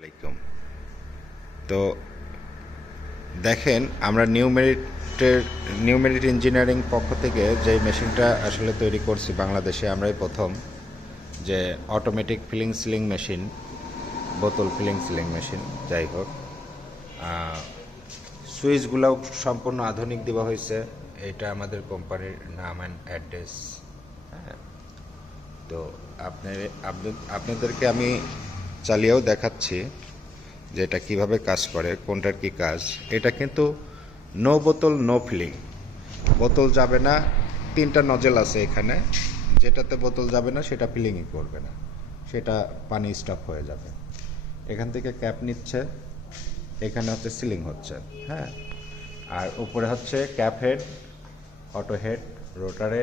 আলাইকুম। তো দেখেন, আমরা নিউ মেরিট ইঞ্জিনিয়ারিং পক্ষ থেকে যে মেশিনটা আসলে তৈরি করছি বাংলাদেশে আমরাই প্রথম, যে অটোমেটিক ফিলিং সিলিং মেশিন, বোতল ফিলিং সিলিং মেশিন। যাই হোক, সুইচগুলোও সম্পূর্ণ আধুনিক দেওয়া হয়েছে। এটা আমাদের কোম্পানির নাম অ্যান্ড অ্যাড্রেস। হ্যাঁ, তো আপনাদেরকে আমি চালিয়েও দেখাচ্ছি যে এটা কীভাবে কাজ করে, কোনটার কি কাজ। এটা কিন্তু নো বোতল নো ফিলিং, বোতল যাবে না। 3টা নজেল আছে এখানে, যেটাতে বোতল যাবে না সেটা ফিলিংই করবে না, সেটা পানি স্টপ হয়ে যাবে। এখান থেকে ক্যাপ নিচ্ছে, এখানে হচ্ছে সিলিং হচ্ছে। হ্যাঁ, আর উপরে হচ্ছে ক্যাপ হেড, অটো হেড, রোটারে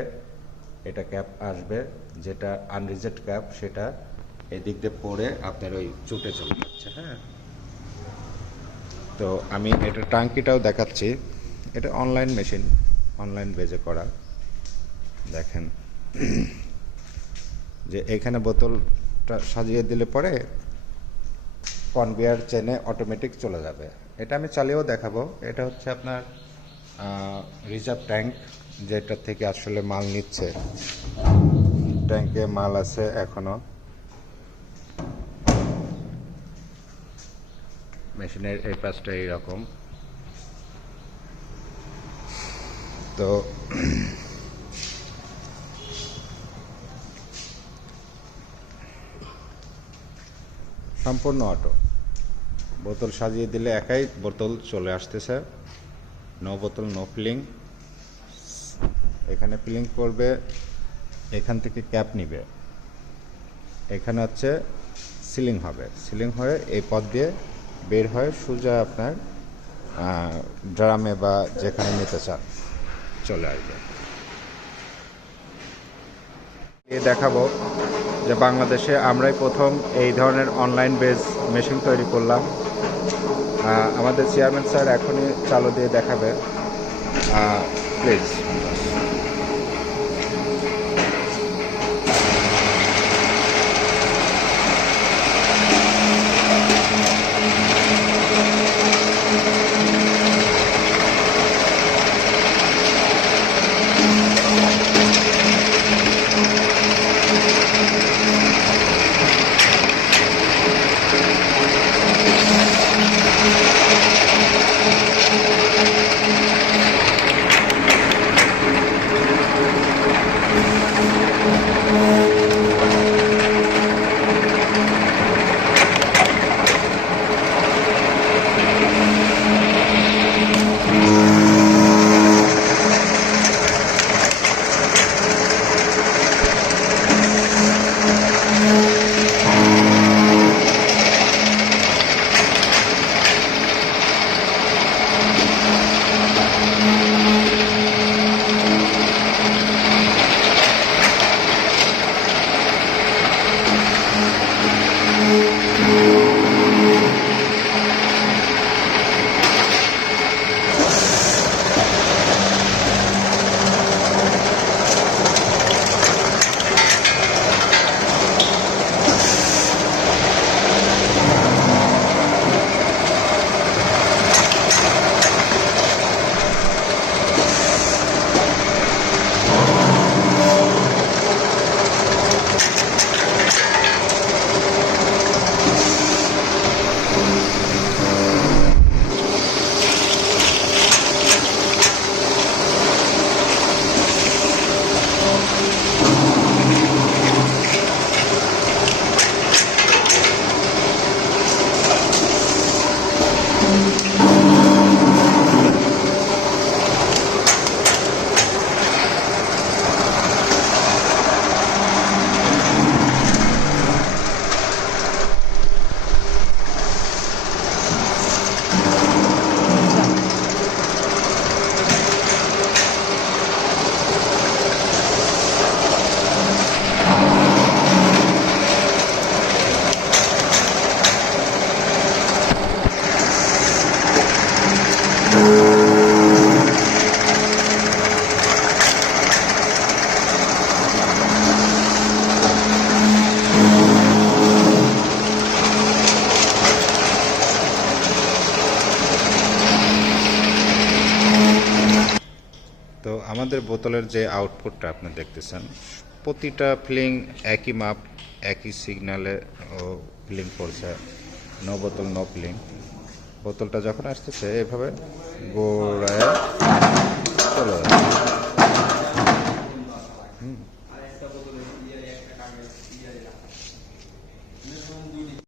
এটা ক্যাপ আসবে, যেটা আনরিজেক্ট ক্যাপ সেটা এদিক দিয়ে পড়ে আপনার ওই চুটে চলে যাচ্ছে। হ্যাঁ, তো আমি এটা টাঙ্কিটাও দেখাচ্ছি। এটা অনলাইন মেশিন, অনলাইন বেজে করা। দেখেন যে এখানে বোতলটা সাজিয়ে দিলে পরে কনভেয়ার চেনে অটোমেটিক চলে যাবে। এটা আমি চালিয়েও দেখাবো। এটা হচ্ছে আপনার রিজার্ভ ট্যাঙ্ক, যেটা থেকে আসলে মাল নিচ্ছে। ট্যাঙ্কে মাল আছে এখনো। মেশিনের এই পাশটা এইরকম। তো সম্পূর্ণ অটো, বোতল সাজিয়ে দিলে একাই বোতল চলে আসতেছে। নো বোতল নো ফিলিং। এখানে ফিলিং করবে, এখান থেকে ক্যাপ নিবে, এখানে হচ্ছে সিলিং হবে। সিলিং হয়ে এই পথ দিয়ে বের হয়ে সোজা আপনার ড্রামে বা যেখানে নিতে চান চলে আসবে। দেখাবো যে বাংলাদেশে আমরাই প্রথম এই ধরনের অনলাইন বেস মেশিন তৈরি করলাম। আমাদের চেয়ারম্যান স্যার এখনই চালু দিয়ে দেখাবে। প্লিজ। আমাদের বোতলের যে আউটপুটটা আপনি দেখতেছেন, প্রতিটা ফিলিং একই মাপ, একই সিগনালে ফিলিং করছে, নো বোতল নো ফিলিং। বোতলটা যখন আসতেছে এভাবে গোড়ায় চলে যাচ্ছে।